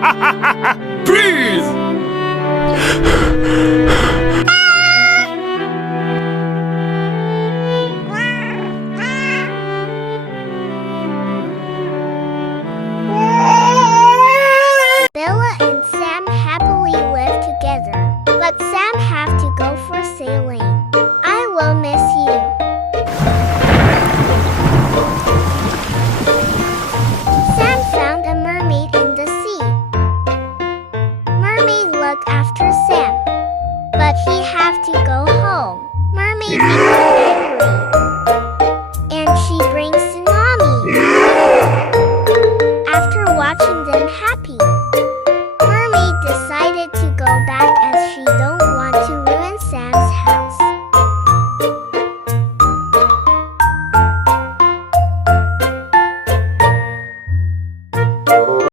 Please! Bella and Sam happily live together, but Sam have to go for sailing. I will miss you. Sam found a mermaid in the sea. Mermaid look after Sam, but he have to go home. Mermaid becomes angry, and she brings tsunami. After watching them happy,